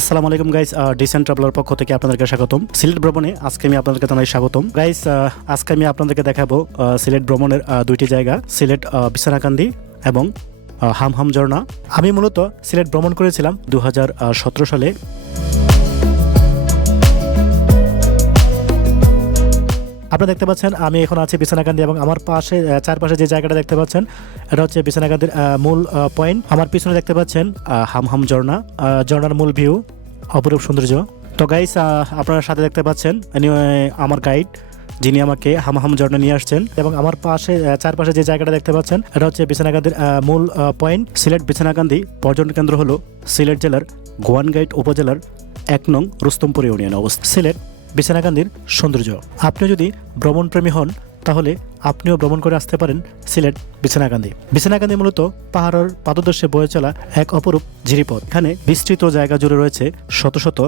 আসসালামু আলাইকুম guys, dissent traveller পক্ষ থেকে আপনাদেরকে স্বাগতম। সিলেট ভ্রমণে আজকে আমি আপনাদেরকে জানাই স্বাগতম। গাইস, আজকে আমি আপনাদেরকে দেখাবো সিলেট ভ্রমণের দুইটি জায়গা, সিলেট বিছনাকান্দি এবং হামহাম ঝর্ণা। আমি মূলত সিলেট ভ্রমণ করেছিলাম 2017 সালে। আপনারা দেখতে পাচ্ছেন আমি এখন আছি বিছনাকান্দি এবং আমার পাশে চারপাশে যে জায়গাটা দেখতে পাচ্ছেন এটা হচ্ছে বিছনাকান্দির মূল পয়েন্ট। আমার পিছনে দেখতে পাচ্ছেন হামহাম ঝর্ণা, ঝর্ণার মূল ভিউ, অপরূপ সৌন্দর্য। তো গাইস, আপনারা সাথে দেখতে পাচ্ছেন আমার গাইড, যিনি আমাকে হামহাম ঝর্ণা নিয়ে আসছেন। এবং আমার পাশে চারপাশে যে জায়গাটা দেখতে পাচ্ছেন এটা হচ্ছে বিছনাকান্দির মূল পয়েন্ট। সিলেট বিছনাকান্দি পর্যটন কেন্দ্র হলো সিলেট জেলার গোয়াইনঘাট উপজেলার 1 নং রুস্তমপুর ইউনিয়নে অবস্থিত। সিলেট বিছনাকান্দির সৌন্দর্য, আপনি যদি ভ্রমণপ্রেমী হন তাহলে আপনিও ভ্রমণ করে আসতে পারেন সিলেট বিছনাকান্দি। বিছনাকান্দি মূলত পাহাড়ের পাদদেশে বয়ে চলা এক অপরূপ ঝিরিপথ। এখানে বিস্তৃত জায়গা জুড়ে রয়েছে শত শত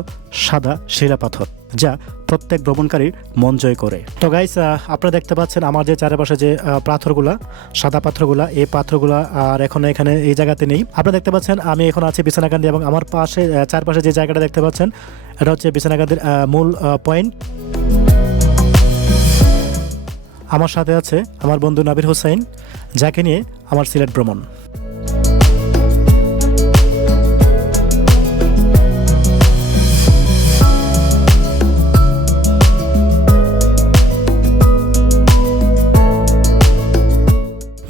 সাদা শিলা পাথর, যা প্রত্যেক ভ্রমণকারীর মন জয় করে। তো গাইস, আপনারা দেখতে পাচ্ছেন আমার যে চারপাশে যে পাথরগুলা, সাদা পাথরগুলা, এই পাথরগুলা আর এখন এখানে এই জায়গাতে নেই। আপনারা দেখতে পাচ্ছেন আমি এখন আছি বিছনাকান্দি এবং আমার পাশে চারপাশে যে জায়গাটা দেখতে পাচ্ছেন এটা হচ্ছে বিছনাকান্দির মূল পয়েন্ট। আমার সাথে আছে আমার বন্ধু নাবির হোসাইন, যাকে নিয়ে আমার সিলেট ভ্রমণ।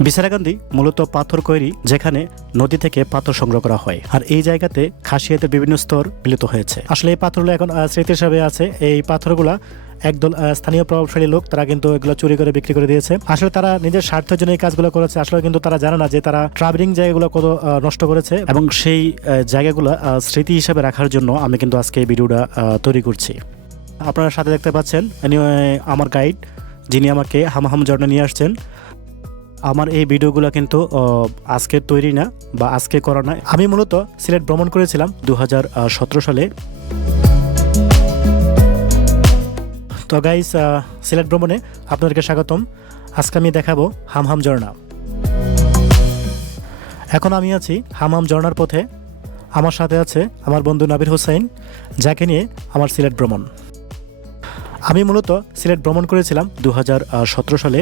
বিছনাকান্দি মূলত পাথর কৈরি, যেখানে নদী থেকে পাথর সংগ্রহ করা হয়। আর এই জায়গাতে খাসিয়াতের বিভিন্ন স্তর মিলিত হয়েছে। আসলে এই পাথরগুলো এখন স্মৃতি হিসাবে আছে। এই পাথরগুলা একদল স্থানীয় প্রভাবশালী লোক, তারা কিন্তু এগুলো চুরি করে বিক্রি করে দিয়েছে। আসলে তারা নিজের স্বার্থের জন্য এই কাজগুলো করেছে। আসলে কিন্তু তারা জানে না যে তারা ট্রাভেলিং জায়গাগুলো কত নষ্ট করেছে। এবং সেই জায়গাগুলো স্মৃতি হিসাবে রাখার জন্য আমি কিন্তু আজকে এই ভিডিওটা তৈরি করছি। আপনারা সাথে দেখতে পাচ্ছেন আমার গাইড, যিনি আমাকে হামহাম ঝর্ণা নিয়ে আসছেন। আমার এই ভিডিওগুলো কিন্তু আজকে তৈরি না বা আজকে করা না। আমি মূলত সিলেট ভ্রমণ করেছিলাম 2017 সালে। তো গাইস, সিলেট ভ্রমণে আপনাদেরকে স্বাগতম। আজকে আমি দেখাবো হামহাম ঝর্ণা। এখন আমি আছি হামহাম ঝর্ণার পথে। আমার সাথে আছে আমার বন্ধু নাবির হোসাইন, যাকে নিয়ে আমার সিলেট ভ্রমণ। আমি মূলত সিলেট ভ্রমণ করেছিলাম 2017 সালে।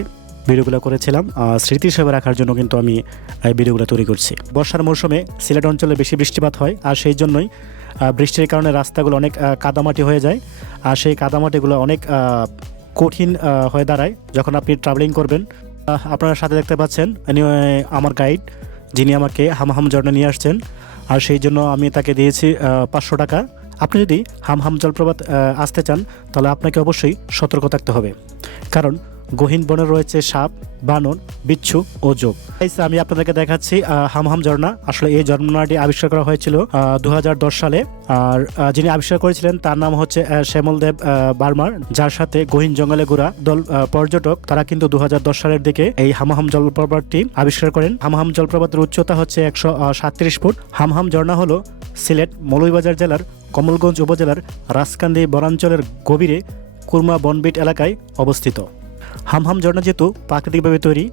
ভিডিওগুলো করেছিলাম স্মৃতি হিসেবে রাখার জন্য, কিন্তু আমি এই ভিডিওগুলো তৈরি করছি। বর্ষার মৌসুমে সিলেট অঞ্চলে বেশি বৃষ্টিপাত হয়, আর সেই জন্যই বৃষ্টির কারণে রাস্তাগুলো অনেক কাদামাটি হয়ে যায়। আর সেই কাদামাটিগুলো অনেক কঠিন হয়ে দাঁড়ায় যখন আপনি ট্রাভেলিং করবেন। আপনারা সাথে দেখতে পাচ্ছেন আমার গাইড, যিনি আমাকে হামহাম ঝর্ণা নিয়ে আসছেন। আর সেই জন্য আমি তাকে দিয়েছি 500 টাকা। আপনি যদি হামহাম জলপ্রপাত আসতে চান তাহলে আপনাকে অবশ্যই সতর্ক থাকতে হবে, কারণ গহীন বনে রয়েছে সাপ, বানর, বিচ্ছু ও যোগ। আমি আপনাদেরকে দেখাচ্ছি হামহাম ঝর্ণা। আসলে এই ঝর্ণাটি আবিষ্কার করা হয়েছিল 2010 সালে। আর যিনি আবিষ্কার করেছিলেন তার নাম হচ্ছে শ্যামলদেব বার্মার, যার সাথে গহীন জঙ্গলে ঘোরা দল পর্যটক, তারা কিন্তু 2010 সালের দিকে এই হামহাম জলপ্রপাতটি আবিষ্কার করেন। হামহাম জলপ্রপাতের উচ্চতা হচ্ছে 137 ফুট। হামহাম ঝর্ণা হলো সিলেট মৌলভীবাজার জেলার কমলগঞ্জ উপজেলার রাজকান্দি বনাঞ্চলের গভীরে কুরমা বনবিট এলাকায় অবস্থিত। হামহাম ঝর্ণা যেহেতু প্রাকৃতিকভাবে তৈরি,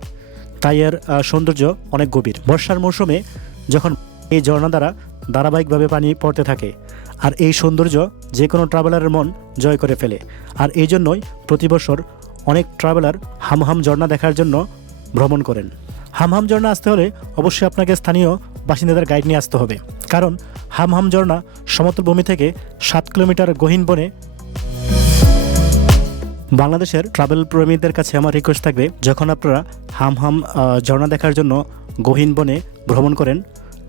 তাই এর সৌন্দর্য অনেক গভীর। বর্ষার মৌসুমে যখন এই ঝর্ণা দ্বারা ধারাবাহিকভাবে পানি পড়তে থাকে, আর এই সৌন্দর্য যে কোনো ট্রাভেলারের মন জয় করে ফেলে। আর এই জন্যই প্রতি বছর অনেক ট্রাভেলার হামহাম ঝর্ণা দেখার জন্য ভ্রমণ করেন। হামহাম ঝর্ণা আসতে হলে অবশ্যই আপনাকে স্থানীয় বাসিন্দাদের গাইড নিয়ে আসতে হবে, কারণ হামহাম ঝর্ণা সমতল ভূমি থেকে 7 কিলোমিটার গহীন বনে। বাংলাদেশের ট্রাভেল প্রেমীদের কাছে আমার রিকোয়েস্ট থাকবে, যখন আপনারা হামহাম ঝর্ণা দেখার জন্য গহীন বনে ভ্রমণ করেন,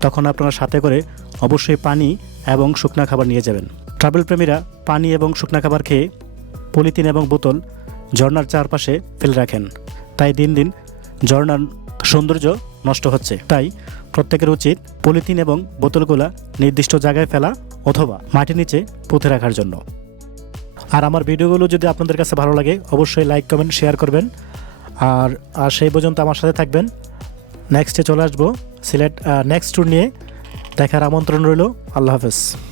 তখন আপনারা সাথে করে অবশ্যই পানি এবং শুকনা খাবার নিয়ে যাবেন। ট্রাভেল প্রেমীরা পানি এবং শুকনা খাবার খেয়ে পলিথিন এবং বোতল ঝর্ণার চারপাশে ফেলে রাখেন, তাই দিন দিন ঝর্ণার সৌন্দর্য নষ্ট হচ্ছে। তাই প্রত্যেকের উচিত পলিথিন এবং বোতলগুলা নির্দিষ্ট জায়গায় ফেলা অথবা মাটির নিচে পুঁতে রাখার জন্য। আর আমার ভিডিওগুলো যদি আপনাদের কাছে ভালো লাগে অবশ্যই লাইক, কমেন্ট, শেয়ার করবেন। আর সেই পর্যন্ত আমার সাথে থাকবেন। নেক্সটে চলে আসবো সিলেট নেক্সট ট্যুর নিয়ে। দেখার আমন্ত্রণ রইল। আল্লাহ হাফেজ।